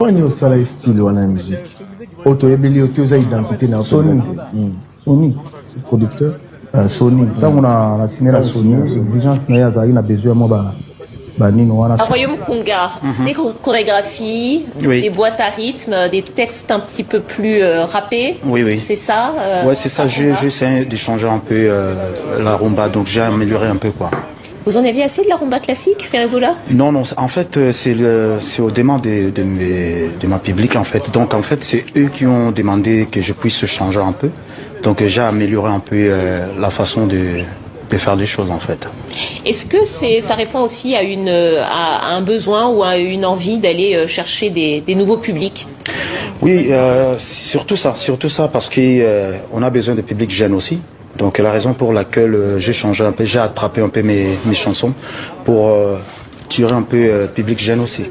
On est au salaire style ou la musique. Auto ébélé, auto identité dans Sony. Sony. Producteur. Sony. Quand on a signé la Sony, exigence n'a besoin de Royaume Kunga, des chorégraphies, des boîtes à rythme, des textes un petit peu plus rappés. Oui, oui. C'est ça. Ouais, c'est ça. J'essaie de changer un peu la rumba, donc j'ai amélioré un peu quoi. Vous en aviez assez de la rumba classique, Ferregola? Non, non. En fait, c'est au demande de ma public en fait. Donc en fait, c'est eux qui ont demandé que je puisse changer un peu. Donc j'ai amélioré un peu la façon de faire des choses en fait. Est-ce que ça répond aussi à un besoin ou à une envie d'aller chercher des nouveaux publics? Oui, surtout ça parce qu'on a besoin de publics jeunes aussi. Donc la raison pour laquelle j'ai changé un peu, j'ai attrapé un peu mes chansons pour tirer un peu public jeune aussi.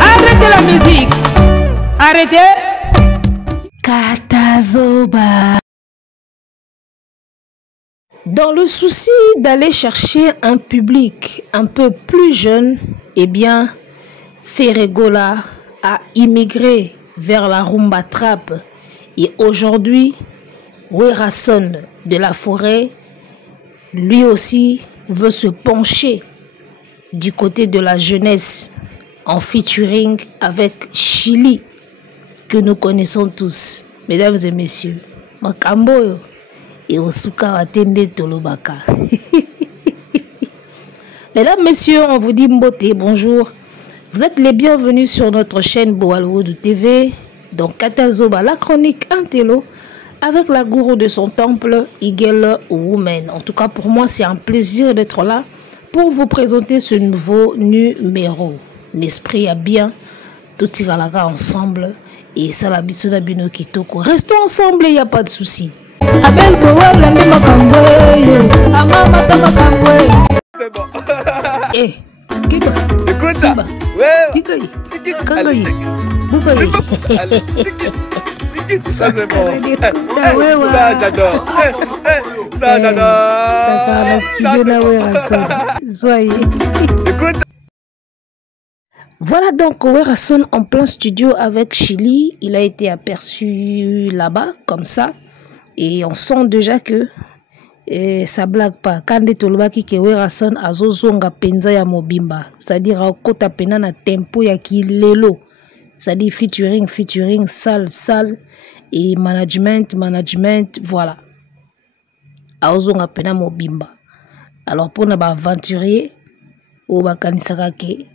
Arrêtez la musique. Arrêtez. Katazoba. Dans le souci d'aller chercher un public un peu plus jeune, eh bien, Ferregola a immigré vers la rumba trap. Et aujourd'hui, Werason de la Forêt, lui aussi, veut se pencher du côté de la jeunesse en featuring avec Chili, que nous connaissons tous. Mesdames et messieurs, Makamboyo et Osuka Watende Tolobaka. Mesdames, messieurs, on vous dit mbote, bonjour. Vous êtes les bienvenus sur notre chaîne Boalwood TV, donc Katazoba, la chronique Intello, avec la gourou de son temple, Eagle Woman. En tout cas, pour moi, c'est un plaisir d'être là pour vous présenter ce nouveau numéro. L'esprit a bien, tout tiralaga ensemble, et ça la bisouna bino kitoko. Restons ensemble, il n'y a pas de souci. Abel Boalande Makamboye, Amamata Makamboye. C'est bon. Eh, Kiba, écoute ça. Ouais. Tikai, Kangayi, Boukayi. Ça c'est bon. Ça j'adore. Ça j'adore. Écoute. Voilà donc Werason en plein studio avec Chili. Il a été aperçu là-bas, comme ça. Et on sent déjà que ça blague pas. Quand on dit que Werason a zozonga penza ya mobimba, c'est-à-dire à kota pena na tempo ya kilelo, c'est-à-dire featuring, salle et management, voilà. A zozonga pena mobimba. Alors pour na ba aventurier, o ba kanisaka ke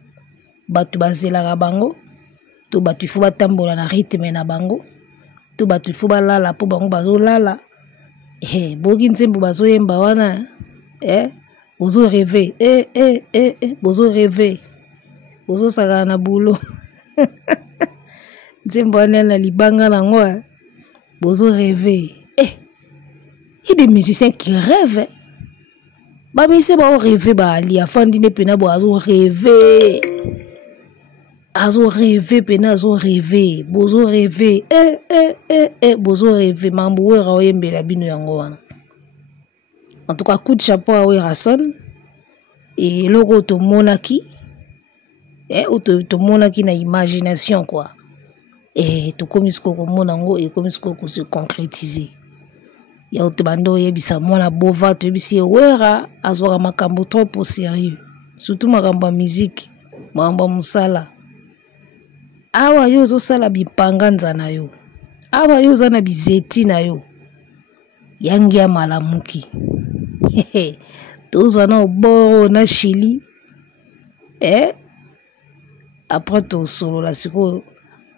batu bazela bango, to batu fu batambola na rythme na bango. To batu fu balala po bango bazolala. Boki nzembo bazoyemba wana bozo rêver bozo rêver bozo saka na boulot nzembo wana na libanga nango bozo rêver. Il y a des musiciens qui rêvent. Ba mise ba rêver ba ali afandi ne pena bo azo rêver. Azo rêver pena azo rêver bozo rêver bozo rêver mambo wera oyembe la bino yango wana. En tout cas coup de chapeau à Werason et logo to monaki to monaki na imagination quoi et to komisiko ko monango et komisiko ko se concrétiser ya otebando yebisa mona bova to yebisi wera azoka makambo trop au sérieux surtout makambo musique makambo musala. Awa yo zo sala bipanga nzana yo. Awa yo zana bizeti na yo. Yangi ya malamuki. Tozo na oboro na Chili. Après to solo la siko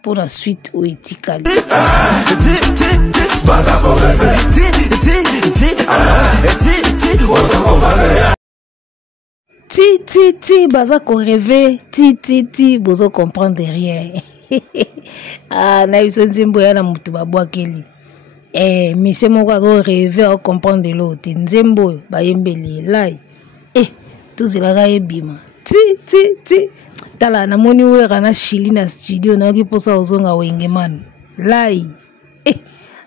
pour la suite au etikali. Ti, baza ko rêver, ti, bozo comprendre rien. Na biso nzembo ya na mutu babwakeli. Mise moko azo rêver a comprendre de l'autre. Nzembo ba yembeli lai. Tuzilaka ebima. Ti. Tala na moni wera na Chili na studio na ki posa ozonga wenge man. Lai.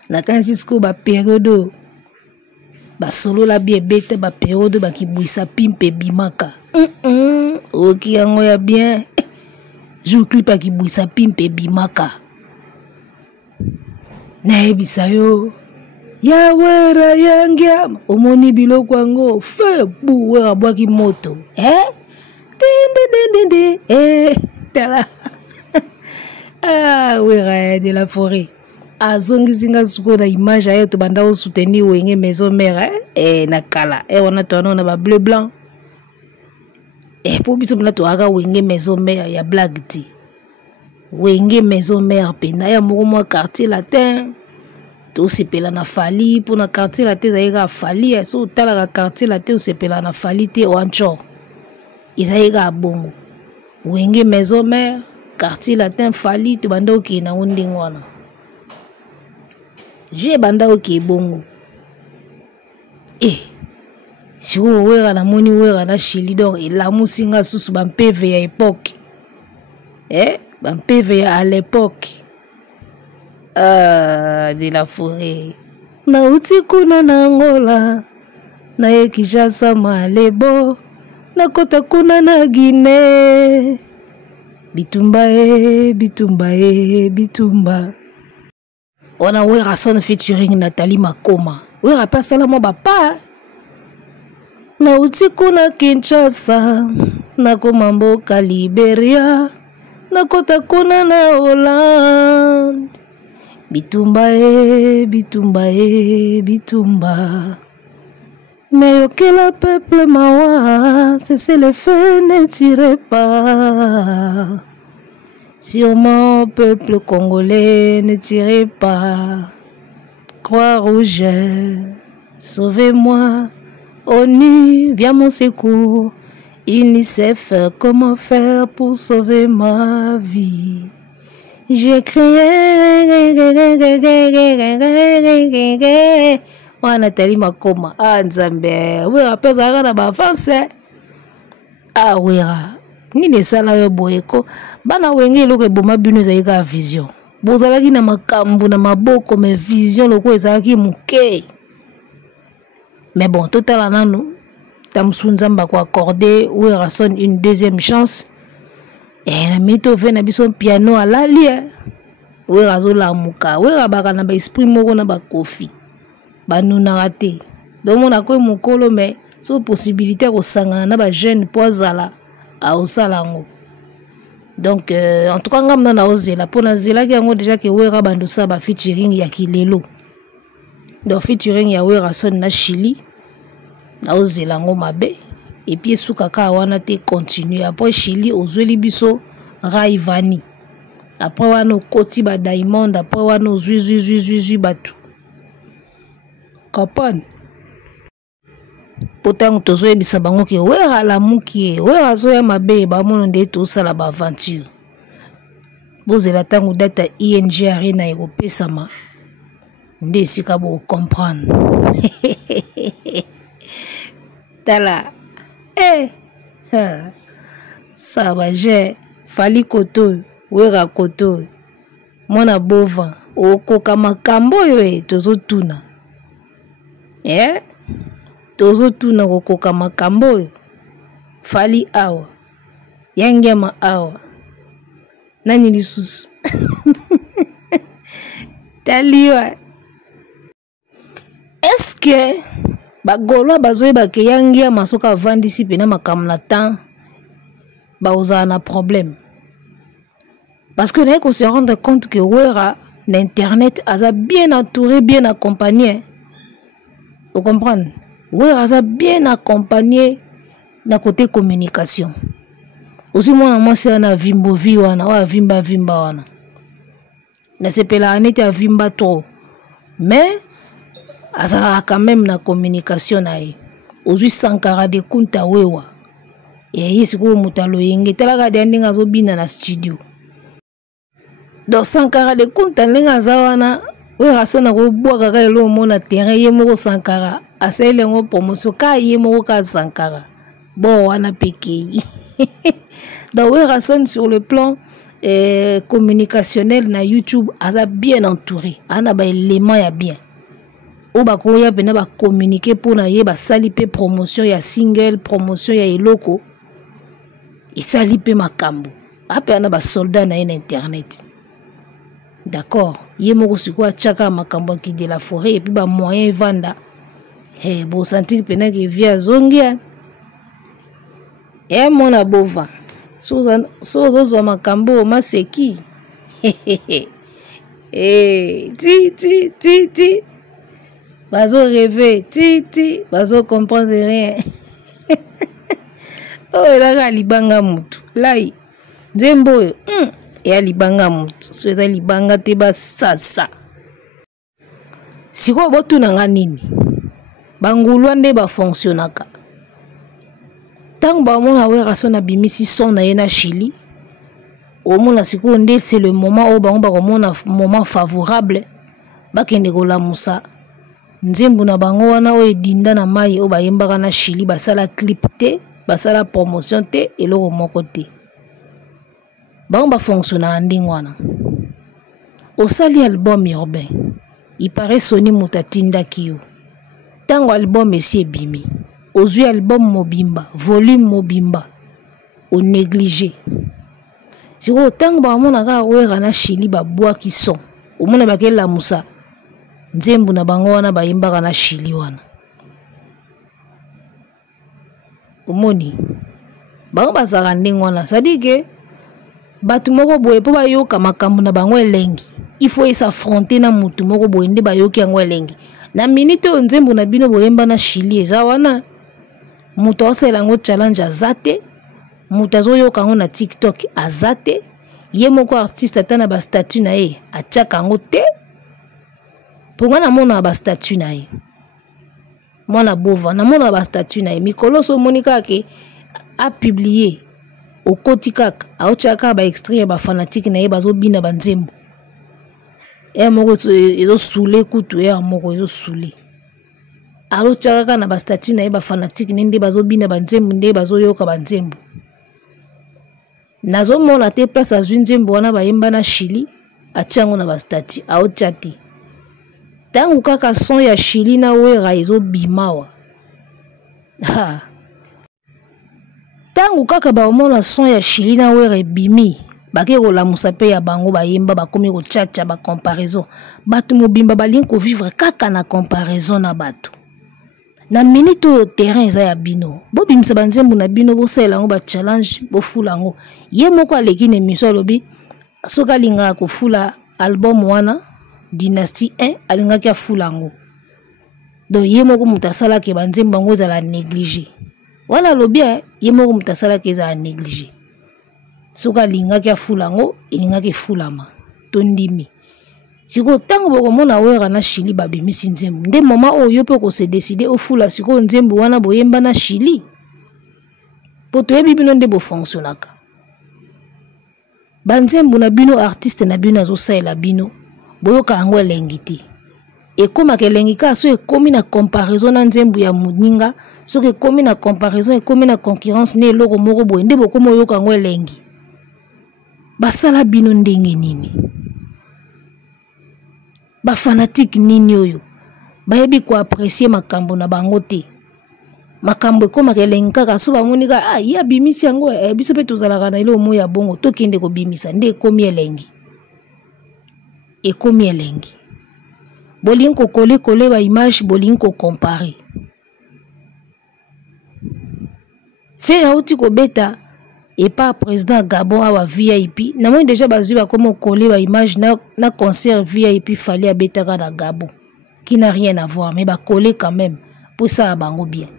na kanisi siko ba période ba solo la bien bête ba période ba ki bwisa pimpe bimaka oki yango ya bien joue clip a ki bwisa pimpe bimaka na ebisa yo ya wera yangia omoni biloko yango fe bu wera bwaki moto tala wera de la forêt azongisinga suko na image aye to banda o soutenir wenge maison mère na kala wana to na ba bleu blanc po biso mna to aga wenge maison mère ya blague ti wenge maison mère pena ya moko quartier latin to sepela na fali pour na quartier latin zaïga fali so tala ka quartier latin sepela na fali te wancho izaïga bongo wenge maison mère quartier latin fali to banda oki na ndingwana j'ai banda oki bongo si vous wera na moni wera na Chili donc il a musinga sous ban PV à époque ban PV à l'époque de la forêt na utikuna na Angola na Kinshasa malebo na kota kuna na Guinée bitumba bitumba on a wera son featuring Nathalie Makoma wera pas seulement papa na usiku na Kinshasa na komamboka Liberia na kota kuna na Hollande bitumba mais auquel le peuple mawa c'est le feu ne tire pas sur mon peuple congolais ne tirez pas Croix-Rouge sauvez-moi ONU, viens mon secours. UNICEF, comment faire pour sauver ma vie? J'ai crié. Nathalie Makoma. Nzambe. Oui, après ça, on a avancé. Oui, nini sala yo boyeko. Bana wenge loko boma bino zaika vision. Bozalaki na makambu na maboko mais vision loko ezalaki muke. Mais bon, total anano, Tamsunzamba ko accordé ou rason une deuxième chance. Et la minute au na bison piano à la lie. Ou razo la muka, ou rabaka na ba esprit moko na ba kofi. Ba nuna raté. Donc on a ko mukolo mais so possibilité ko sangana na ba jeune poazala a osalango. Donc en tout cas ngam na ozela pona zela ki ngo déjà ke wera bando sa ba featuring ya kilelo. Donc featuring ya wera son na Chili na ozelango mabe et puis soukaka wana te continue après Chili ozweli biso Raivani après wana koti ba Diamond après wana ozui batu kapane potang tozo ebisa bango ke wera la muki wera zo ya mabe ba mono nde to sala ba aventure bozela tangu data ING Arena ekopesama nde sika bo comprendre tala ça va j'ai fali koto wera koto mona bova okoka makambo yo tozo tuna tozo tuna kokoka makambo yo fali awa yangema awa nani lisusu taliwa est-ce que bagolo bazoye bakeyangia masoka vandisi pena makamna temps baoza na problème parce que on se rendre compte que wera l'internet a bien entouré bien accompagné vous comprenez wera a bien accompagné na côté communication aussi moi c'est na vimbo vi wana wa vimba wana na sepela anete a vimba trop mais azala quand même na communication nae ozui Sankara de Kunta wewa yesi ko mutalo yenge talaka de ndinga zo bina na studio do Sankara de Kunta ndinga zawana we rasona ko bwaka ka elo mona terrain ye moko Sankara asele ngo promotion ka ye moko ka Sankara bon wana peki do we rason sur le plan communicationnel na YouTube aza bien entouré ana ba élément ya bien o ba ko ya bena ba communiquer pour na ye ba sali pe promotion ya single promotion ya eloko isali pe makambo ape ana ba soldat na internet d'accord ye moko siko chaka makambo ki de la forêt et puis ba moyen vanda bo sentir pena que via zongia e mona bova so makambo maseki ti bazo rêver ti bazo comprendre rien oh ela libanga mutu lai nzembo ya libanga mutu so eza libanga te basasa siko botuna nga nini bangulwa nde bafonctionnaka tant bamona wera so na bimisi son na ye na Chili omona siko nde c'est le moment où bango bakomona moment favorable bakende kolamusa nzembo na bango wana oyo edinda na mai oyo bayembaka na Chili basala clip te basala promotion te eloko moko te bango bafonctionnaka ndenge wana osali album urbain il paraît Sony mutatindaki yo tango album esi ebimi ozwi album mobimba volume mobimba o négligé siko tango bamonaka wera na Chili babwaki son omona bakela musa nzembo na bango wana bayembaka na Chili wana omoni bango bazaka ndenge wana sadike batu moko boye po bayoka makambo na bango elengi il faut s'affronter na mutu moko boye nde bayoki yango elengi na minute o nzembo na bino boyemba na Chili eza wana mutu osala yango challenge azate mutu azoyoka yango na TikTok azate ye moko artiste atana ba statut na ye atiaka yango te ponga na mona ba statut na ye mona bova na mona ba statut na ye mikolo so monika ke a publier au koti kaka aotiaka ba extrait ba fanatique na ye bazobina banzembo moko ezo soule kutu moko ezo soule alo tiaka na ba statut na ye ba fanatique nende bazobina banzembo nde bazoyoka banzembo nazomona te place azwi nzembo wana bayemba na Chili atiango na ba statut aotia te tangu kaka son ya Chili na wera ezobimawa tangu kaka baomona son ya Chili na wera ebimi bake kolamusa pe ya bango bayemba bakomi kochacha ba comparaison batu mobimba balingi ko vivre kaka na comparaison na batu na minute au terrain eza ya bino bobimisa banzembo na bino bosala yango ba challenge bofula yango ye moko aleki na émission alobi soki alingaka kofula album wana Dynastie 1 alingaki afula yango donc ye moko mutu asalaki banzembo yango ezala négligé wana alobi ye moko mutu asalaki ezala négligé soki alingaki afula yango elingaki efulama tondimi siko tango bokomona wera na Chili babimisi nzembo nde mama oyo pe ko se décider ofula siko nzembo wana boyemba na Chili poto yebi bino nde bo fonctionnaka banzembo na bino artiste na bino azosaela bino boyoka yango elengi te ekomaka elengi ka so ekomi na comparaison na nzembo ya moninga soki ekomi na comparaison ekomi na concurrence ne eloko moko boye nde bokoma oyoka yango elengi basala bino ndenge nini ba fanatique nini oyo bayebi ko apprécier makambo na bango te makambo ekomaka elengi kaka so bamonika ya bimisi yango biso pe tozalaka na eloko moya bongo tokende kobimisa nde ekomi elengi bolingi kokole ba image bolingi ko comparer fe auti kobeta et pas président Gabon awa VIP na moi déjà bazui ba comment coller ba image na concert VIP fallait abetaka na Gabon qui n'a rien à voir mais ba coller quand même pour ça bango bien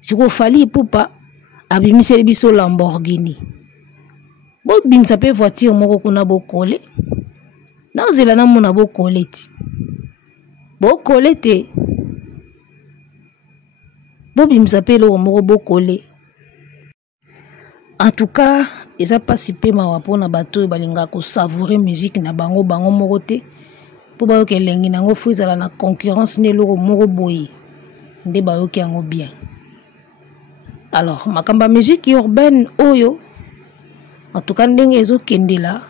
si ko fallait pour pas abimiseli biso Lamborghini bo bimsa pe voiture moko kuna bo coller na zela na mona bo coller ti bo coller te bo bimsa pe lo moko bo coller. En tout cas, ils n'ont pas si peu ma pona bateau balinga ko savourer musique na bango moko te po ba yoke lengi nango fuizala na concurrence ne loko moko boye nde ba yoke yango bien. Alors makamba musique urbaine oyo En tout cas ndenge ezokende la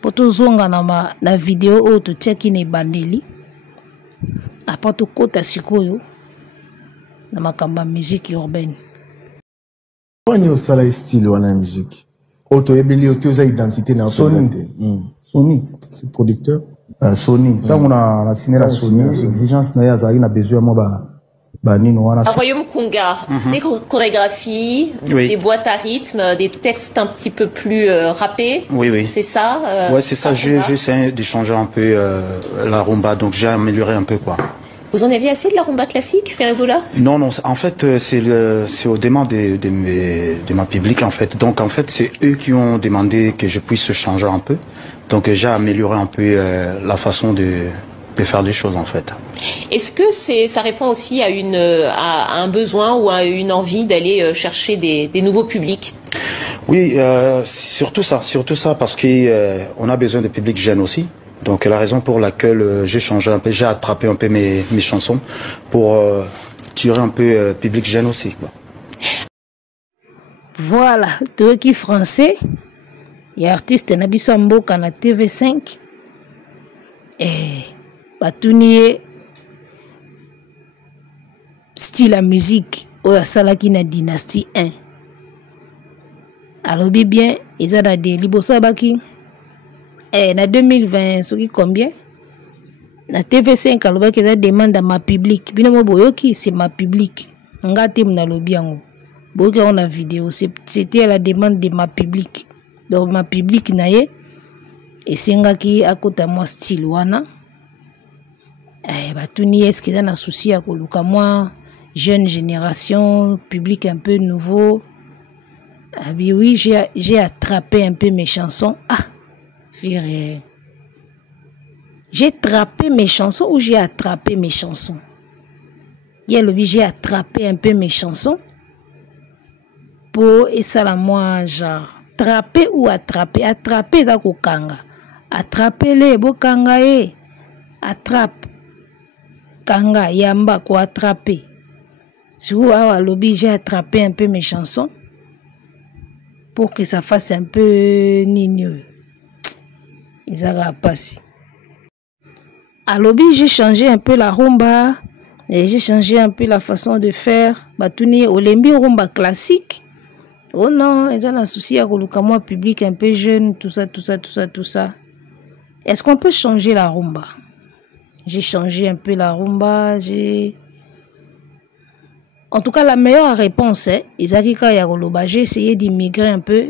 po tozonga na video oyo totiaki na ebandeli apa tokota sikoyo na makambo ya musique urbaine. Wani osala style wana musique auto ebeli oza identité na Sony c'est producteur Sony tango na signé la Sony exigence na yazali na besoin moi nino wana Royaume Kunga, des chorégraphies, Oui. des boîtes à rythme, des textes un petit peu plus rappés. Oui. C'est ça. Ouais, c'est ça. J'essaie de changer un peu la rumba, donc j'ai amélioré un peu quoi. Vous en aviez assez de la rumba classique, Ferregola? Non, en fait, c'est au demande de ma public, en fait. Donc, en fait, c'est eux qui ont demandé que je puisse changer un peu. Donc, j'ai amélioré un peu la façon de faire des choses, en fait. Est-ce que ça répond aussi à un besoin ou à une envie d'aller chercher des nouveaux publics? Oui, surtout ça, parce qu'on a besoin de publics jeunes aussi. Donc la raison pour laquelle j'ai changé un peu, j'ai attrapé un peu mes chansons pour tirer un peu public jeune aussi, quoi. Voilà, toi qui français, il y a artiste Nabiso Mboka na TV5 et batunier style la musique oya salaki na dynastie 1. Alors bien, ils ont des liboso baki. Na 2020, ce qui combien? Na TV5, alors qu'ils demande à ma public. Bino mo boyoki, c'est ma public. Ngate mna lobi yango. Boyoki on a vidéo, c'était à la demande de ma public. Donc ma public naye et sengaki akota moi style wana. Batuni est-ce qu'il y a un souci à koluka moi jeune génération, public un peu nouveau. Ah oui, j'ai attrapé un peu mes chansons. J'ai attrapé mes chansons ou j'ai attrapé mes chansons? J'ai attrapé un peu mes chansons pour et ça la moi genre attraper ou attraper. Attraper da kokanga. Attraper les bokanga attrape. Kanga yamba ko attraper. Sur awa lobby j'ai attrapé un peu mes chansons pour que ça fasse un peu nigneux. Ils ont passé. À lobby, j'ai changé un peu la rumba et j'ai changé un peu la façon de faire. Batuni Olembi rumba classique. Oh non, ils ont un souci à moi public un peu jeune, tout ça. Est-ce qu'on peut changer la rumba? J'ai changé un peu la rumba. En tout cas, la meilleure réponse est j'ai essayé d'immigrer un peu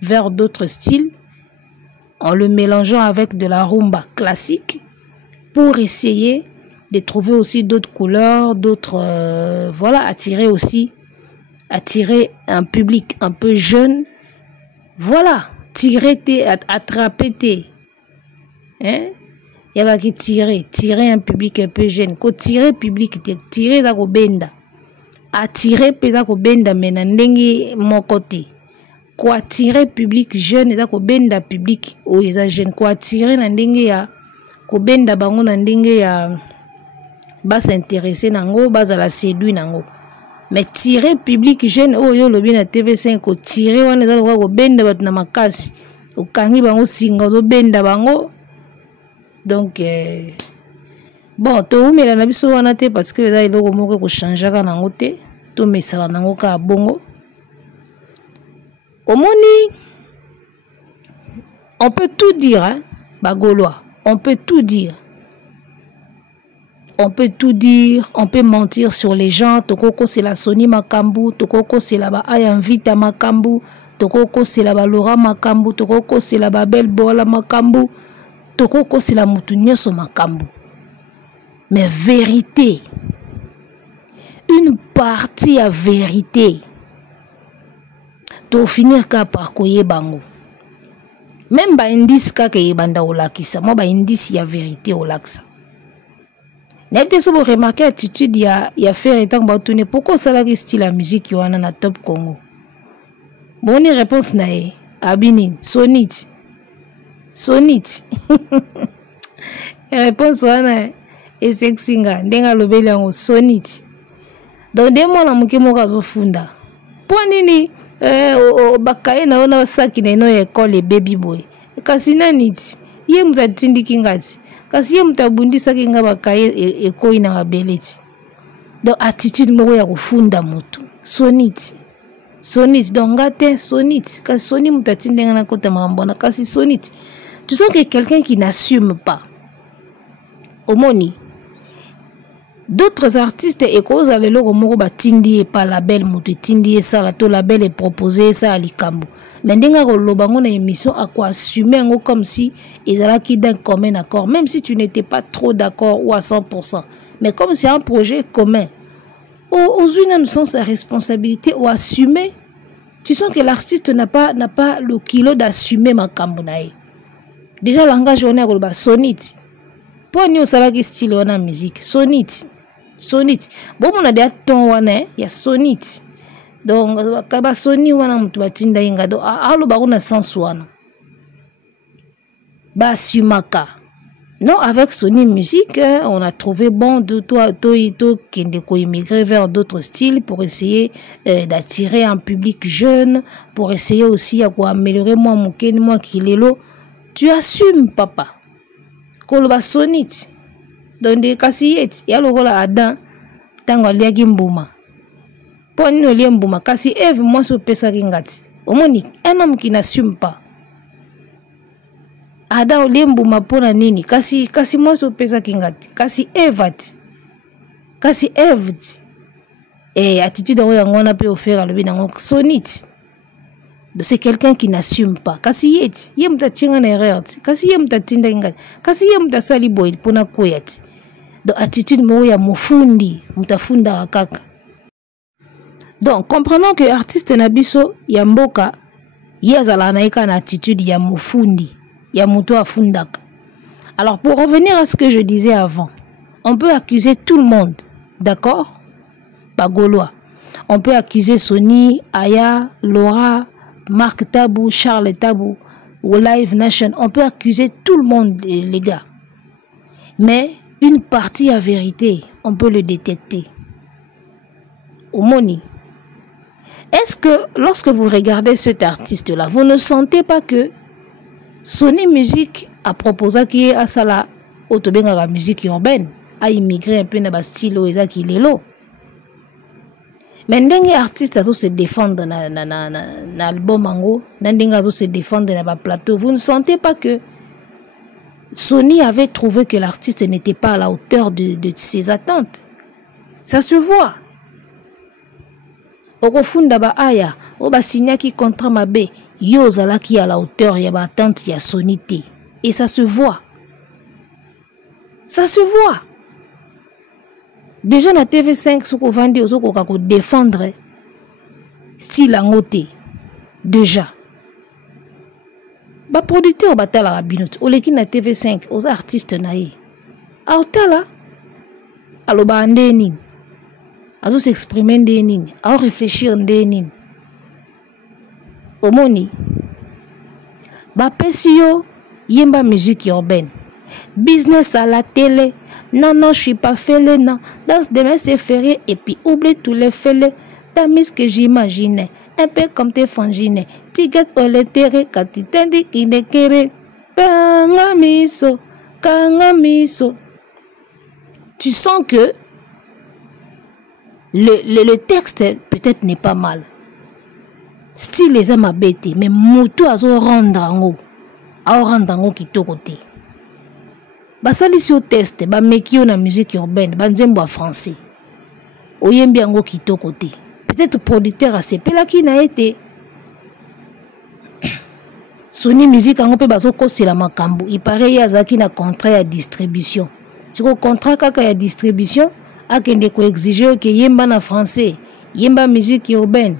vers d'autres styles, en le mélangeant avec de la rumba classique pour essayer de trouver aussi d'autres couleurs, d'autres voilà, attirer un public un peu jeune, voilà, attraper hein, il y a qui tirer un public un peu jeune, ko tirer public tirer da ko benda, attirer pesa ko benda mena ndenge mon côté. Quoi attirer public jeune et ko benda public ou eza jeune quoi attirer na ndenge ya ko benda bango na ndenge ya ba s'intéresser nango ba za la séduire nango mais tirer public jeune o yo lobi na TV5 ko tirer wana za ko benda bat na makasi o kangi bango singa zo benda bango donc bon to umela na biso wana te parce que eza iloko moko ko changer ka nango te to mesala nango ka bongo. Au moni, on peut tout dire, hein, Bagolois. On peut tout dire. On peut tout dire. On peut mentir sur les gens. Tokoko c'est la Sony Makambu. Tokoko c'est la Ayamvita Makambu. Tokoko c'est la Laura Makambu. Tokoko c'est la Belle Bola Makambu. Tokoko c'est la Moutounioso Makambu. Mais vérité. Une partie à vérité. To finir ka par koye bango. Même ba indice ka ke yebanda olakisa, moi ba indice ya vérité olakisa. N'avez so remarquer attitude ya faire etant ba tourner pourquoi ça la style la musique wana na Top Congo. Bonne réponse na e abini sonit. Réponse wana e sexinga ndenga lobeli yango sonit. Donc des mois na muke moka zo funda. po nini bakaye na ona saki na ino ekole baby boy kasi nani ti ye mutatindiki ngati kasi ye mutabundisaki nga bakaye ekoi na mabele ti donc attitude moko ya kofunda motu soniti donc ngate soniti kasi soni mutatindenga na kota mambona kasi soniti tu sens que quelqu'un qui n'assume pas omoni d'autres artistes et cause à l'élo moko batindi pas label mutu tindi ça la to label est proposé ça à likambo mais ndenga ko lobango na émission à quoi assumer ngo comme si ezalaki d'un commun accord même si tu n'étais pas trop d'accord ou à 100% mais comme c'est un projet commun aux une sens sa responsabilité ou assumer tu sens que l'artiste n'a pas le kilo d'assumer makambo na ye déjà langage on est ko ba sonite pour ni osala ki style wana musique sonite bon on a des ton wana ya sonite donc kaba soni wana mutu batinda inga do alo ba kuna sens wana ba sumaka non avec Sony Musique on a trouvé bon de toi qui ko immigrer vers d'autres styles pour essayer d'attirer un public jeune pour essayer aussi à quoi améliorer moi qui lelo tu assumes papa koloba sonite donc de kasiyet ya lokola Adam tango liaki mbuma po nino lie mbuma kasi Eve moi so pesa kingati omoni un homme qui n'assume pas Adam olie mbuma pona nini kasi moi so pesa kingati kasi Eve et attitude oyo ngona pe offert alobi nango sonite c'est quelqu'un qui n'assume pas kasi ye mutatinga na erreur kasi ye mutatinda ingati kasi ye mutasali boy pona koyati donc attitude mo ya mofundi mutafunda kaka donc comprenons que artiste na biso ya mboka yazala naika na attitude ya mofundi ya muto afundaka. Alors pour revenir à ce que je disais avant, on peut accuser tout le monde, d'accord? Pas gaulois. On peut accuser Sony, Aya, Laura, Marc Tabou, Charles Tabou, ou Live Nation. On peut accuser tout le monde, les gars. Mais une partie à vérité, on peut le détecter. Omoni. Est-ce que lorsque vous regardez cet artiste-là, vous ne sentez pas que Sony Musique a proposé qu'il y ait à la musique urbaine, a immigré un peu dans le style qui est là. Mais les artistes se défendent dans l'album, ils se défendent dans le plateau. Vous ne sentez pas que Sony avait trouvé que l'artiste n'était pas à la hauteur de ses attentes? Ça se voit. Au fond d'aba aya, au bas signé qui contrat ma bé, yo zala qui à la hauteur ya ba attente ya sonité. Et ça se voit. Ça se voit. Déjà na TV5 ce qu'on vend aux autres qu'on défendre style angoté. Déjà. Ba producteur batala rabinot. Au leki na TV5 aux artistes naïe. A otala. Alo ba andeni. Azo s'exprimer ndenini, a réfléchir ndenini. Omoni. Ba pesio yemba musique urbaine. Business à la télé. Non, je suis pas fêlé, non. Dans demain c'est férié et puis oublie tous les fêlés. T'as mis ce que j'imaginais. Un peu comme tes fangines. Ticket au lettere, quand tu t'as dit qu'il est kéré. Kangamiso. Tu sens que le texte peut-être n'est pas mal. Style les hommes abêtés, mais moutou a rendre en qui to côté. Basali si au test, ba meki na musique urbaine, ba nzembo français. Oyembi ango qui to côté. Peut-être producteur a sepé là qui n'a été. Sony Musique ango pe baso kosi la makambo. Il paraît yazaki na contrat ya distribution. Si ko contrat kaka ya distribution, akende ko exiger que yemba na français, yemba musique urbaine.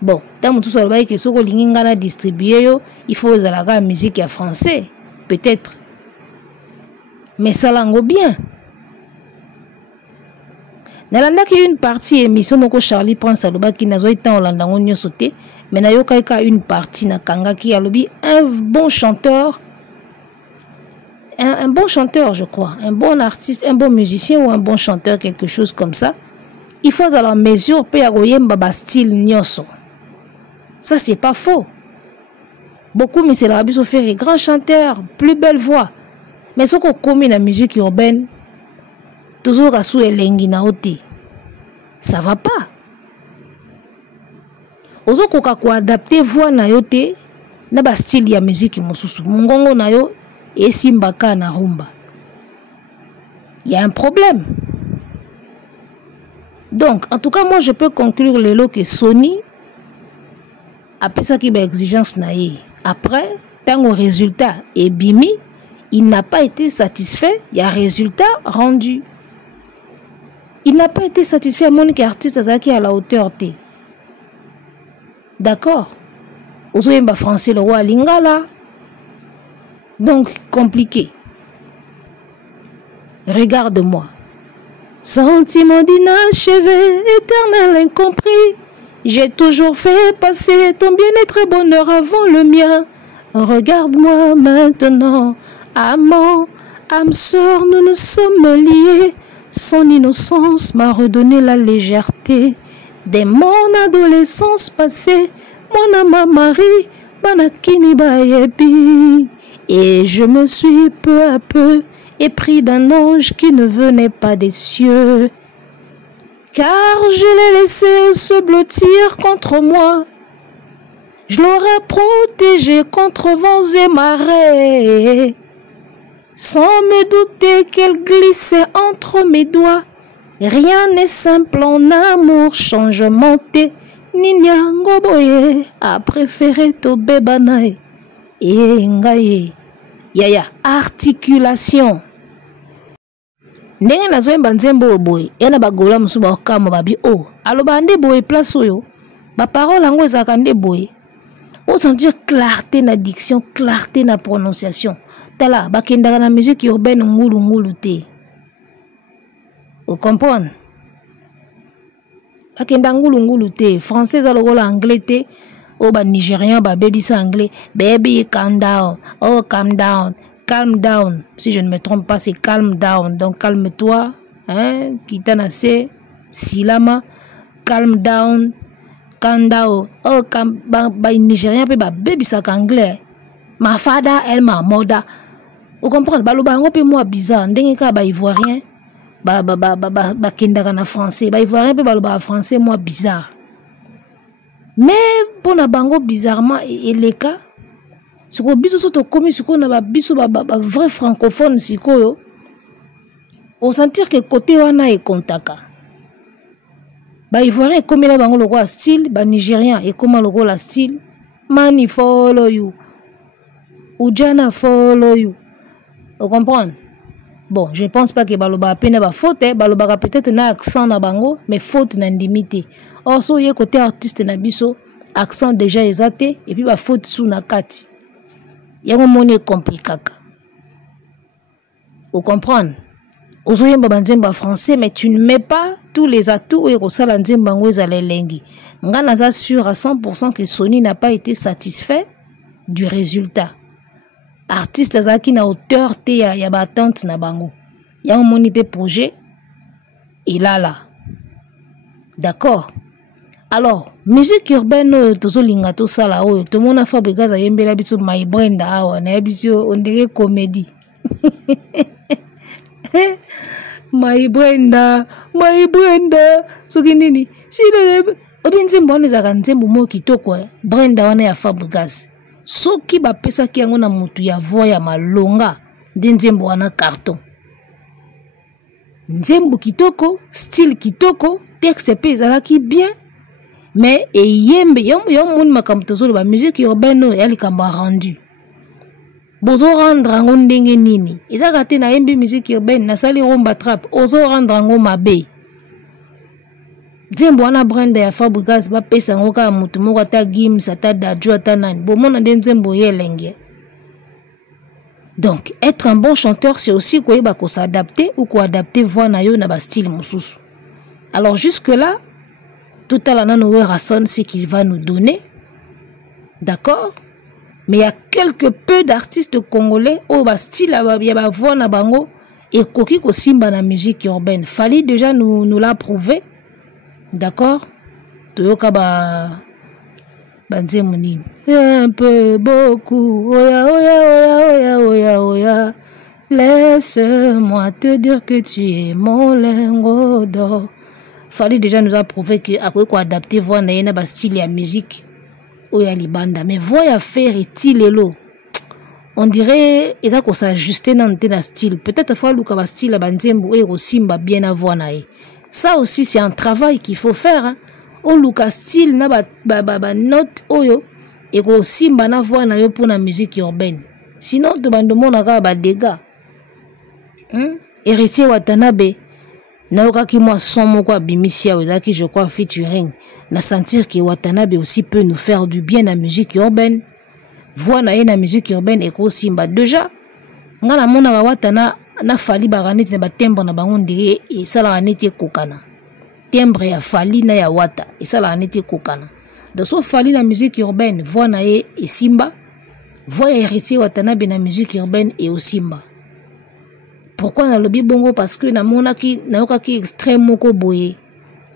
Bon, tant tout ça le bail que soko linga na distribuer yo, il faut la musique en français, peut-être. Mais ça lango bien. Nalanda ki une partie émission moko Charlie pense à loba ki nazo etan olanda ngonyo sauté, mais na yoka ka une partie na kanga ki alobi un bon chanteur. Un bon chanteur, je crois, un bon artiste, un bon musicien ou un bon chanteur, quelque chose comme ça. il faut à la mesure pe ya koyemba ba style nyoso. Ça c'est pas faux. Beaucoup mais c'est la biso faire grand chanteur, plus belle voix. Mais ce qu'on commet la musique urbaine, toujours à sous elengi na oti. Ça va pas. Ozo koka ko adapter voix na yote na ba style ya musique mosusu. Mongongo na yo et simbaka na rumba. Il y a un problème. Donc, en tout cas, moi je peux conclure les lots que Sony après ça qui ba exigence na ye. Après, tant au résultat et bimi, il n'a pas été satisfait, il y a un résultat rendu. Il n'a pas été satisfait à mon artiste qui est à la hauteur T. D'accord. Ozoyemba français le roi Lingala. Donc, compliqué. Regarde-moi. Sentiment d'inachevé, éternel incompris. J'ai toujours fait passer ton bien-être et bonheur avant le mien. Regarde-moi maintenant. Amant, âme sœur, nous nous sommes liés. Son innocence m'a redonné la légèreté. Dès mon adolescence passée, mon âme Marie, Banakini Bayebi. Et je me suis peu à peu épris d'un ange qui ne venait pas des cieux. Car je l'ai laissé se blottir contre moi. Je l'aurais protégé contre vents et marées. Sans me douter qu'elle glissait entre mes doigts. Rien n'est simple en amour, changement té. Ninyango boye a préféré to bebanae. Et ngaye. Yaya, articulation. Ndenge nazoyemba nzembo boye, yana bagola musu ba okama babi o. Aloba nde boye place oyo. Ba parole yango ezaka nde boye. On sentir clarté na diction, clarté na prononciation. Tala, bakendaka na musique urbaine ngulu te. Vous comprenez? Bakenda ngulu te. Français alogola anglais te. O ba nigérien ba baby ça anglais. Baby calm down. Oh calm down. Calm down. Si je ne me trompe pas, c'est calm down. Donc calme-toi. Hein? Kitanase. Silama. Calm down. Calm down. Oh calm. Ba nigérien pe ba baby ça anglais. Ma fada, elle m'a moda. Vous comprenez? Baloba ngo pe moi bizarre. Ndenge ka ba ivoirien. Ba kendaka na français. Ba ivoirien pe baloba français moi bizarre. Mais pour na bango bizarrement et les cas. Ce qu'on biso soto komi ce qu'on a ba biso ba vrai francophone sikoyo. On sentir que côté wana e kontaka. Ba ivoirien comme la bango le roi style, ba nigérien et comment le roi style. Mani follow you. Ujana follow you. Vous comprenez? Bon, je ne pense pas que baloba peine ba faute, baloba peut-être na accent na bango, mais faute na ndimité. Or so ye côté artiste na biso, accent déjà exaté et puis ba faute sous na kati. Yango moni complicaka. Vous comprenez? Ozoyemba banzemba français, mais tu ne mets pas tous les atouts et kosala nzemba ngweza lelengi. Nga naza sûr à 100% que Sony n'a pas été satisfait du résultat. Artiste azaki na hauteur te ya ba attente na bango. Ya moni pe projet et là. D'accord. Alors, musique urbaine tozo linga to sala oyo to mona Fabrice za yembela biso My Brenda awa na biso on dirait comédie. My Brenda soki nini si le obinzi mbone za kanzembo mo kitoko Brenda wana ya Fabrice. Soki ba pesa ki yango na mutu ya voix ya malonga nzembo wana carton. Nzembo kitoko, style kitoko, texte pe ezalaki bien. Mais yembe yom moun makamtozo ba musique urbaine yali kamba rendu. Bozo rendre ngo ndenge nini. Ezaka te na yembe musique urbaine na sali romba trap, ozo rendre ngo mabe. Nzembo wana Brenda ya Fabrice ba pesa ngo ka mutu moko ata Gims ata Dadju ata nani. Bo mona nzembo yelenge. Donc être un bon chanteur c'est aussi quoi ba ko s'adapter ou ko adapter voix na yo na ba style mususu. Alors jusque là tout à l'heure Rasson c'est qu'il va nous donner. D'accord? Mais il y a quelque peu d'artistes congolais au ba style ya ba voix na bango et koki ko simba na musique urbaine. Fallait déjà nous l'a prouvé. D'accord? Toyoka banzemo nini? Un peu, beaucoup, oya, oya, oya, oya, oya, oya. Laisse-moi te dire que tu es mon lingot d'or. Fallait déjà nous a prouvé que après quoi adapter voix na yena ba style ya musique oya libanda, mais voix ya faire est-il lo. On dirait eza ko s'ajuster na ntena style. Peut-être faut luka ba style ba nzembo e rosimba bien à voix na ye. Ça aussi c'est un travail qu'il faut faire hein. O luka style na ba note oyo e rosimba na voix na yo pour la musique urbaine. Sinon to bandomo na ka ba dégâts. Héritier Watanabe naokaki moi son moko abimisia ozaki je crois featuring na sentir que Watanabe aussi peut nous faire du bien na musique urbaine. Voix na ye na musique urbaine et simba déjà ngana mona Watana na fali baraneti na batembre na bango ndire et sala neti kokana timbre ya fali na ya wata et sala neti kokana donc so fali na musique urbaine voix na ye et simba voix ya Héritier Watanabe na musique urbaine et au simba. Pourquoi na lobi bongo? Parce que na monaki na okaki extrême moko boye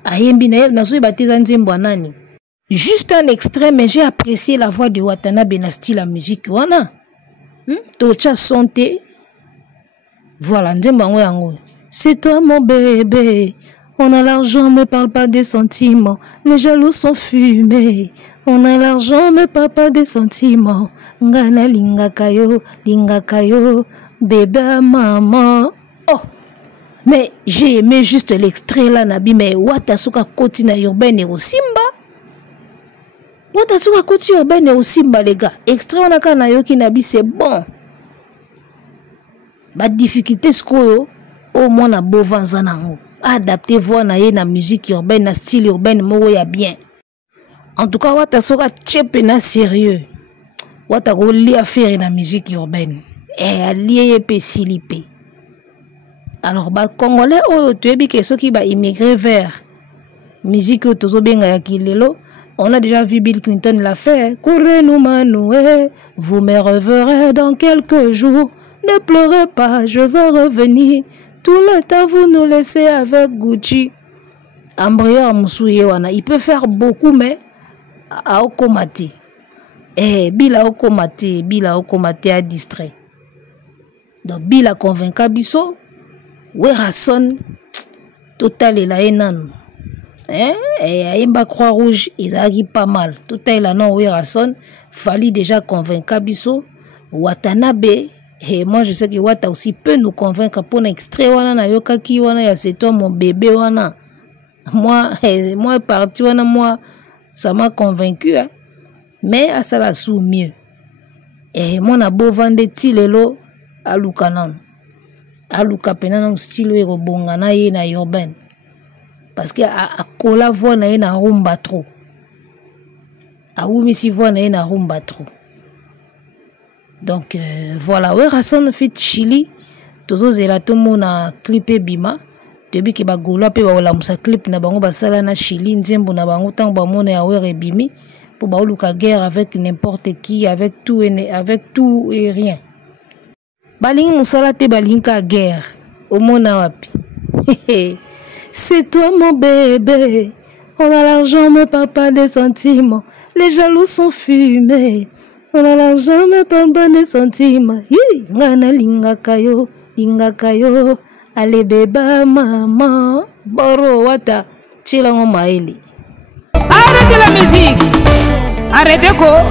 ayembi na so bateza nzembo nani. Juste un extrait, mais j'ai apprécié la voix de Watanabe na style la musique wana. Tocha sonté. Voilà nzembo yango. C'est toi mon bébé. On a l'argent, me parle pas des sentiments. Les jaloux sont fumés. On a l'argent, me parle pas des sentiments. Ngana lingakayo, lingakayo. Bébé, maman. Oh, mais j'ai aimé juste l'extrait là, Nabi. Mais Watasuka Koti na urbaine et au Simba. Watasuka Koti urbaine et au Simba, les gars. Extrait on a qu'à Nayoki Nabi, c'est bon. Ba difficulté, ce qu'on au moins na bovan zanango. Adapter voix na ye na musique urbaine, na style urbaine, mo ya bien. En tout cas, Watasuka tchepe na sérieux. Watako li à faire na musique urbaine. Et allié pe silipé. Alors ba congolais oyo toyebi ke soki ba immigré vers musique tozo benga ya kilelo, on a déjà vu Bill Clinton l'a fait. Courez nous manoué, vous me reverrez dans quelques jours. Ne pleurez pas, je veux revenir. Tout le temps vous nous laissez avec Gucci. Ambrieur Moussouye wana, il peut faire beaucoup mais à okomati. Bila okomati a distrait. Donc Bila convainca biso Werason total et la enan et Aimba Croix-Rouge ils arrivent pas mal total la non Werason fallait déjà convaincre biso Watanabe et moi je sais que Wata aussi peut nous convaincre pour un extrait wana na yokaki wana ya c'est toi mon bébé wana moi parti wana moi ça m'a convaincu hein? Mais à ça la sous mieux et moi na beau vendre tilelo alukanan aluka pena na style ero bonga na ye na urbaine parce que a kola voix na ye na rumba trop a wumi si voix na ye na rumba trop donc voilà Werason fit Chili tozo zela to mona clip bima debi ke ba gola pe ba wala musa clip na bango basala na Chili nzembo na bango tango ba mona ya were bimi pour ba luka guerre avec n'importe qui avec tout et rien. Baling musala te balinka guerre au mona wapi. C'est toi mon bébé. On a l'argent mais pas des sentiments. Les jaloux sont fumés. On a l'argent mais pas des sentiments. Ngana lingakayo, lingakayo. Allez bébé maman. Boro wata chilango maeli. Arrêtez la musique. Arrêtez quoi?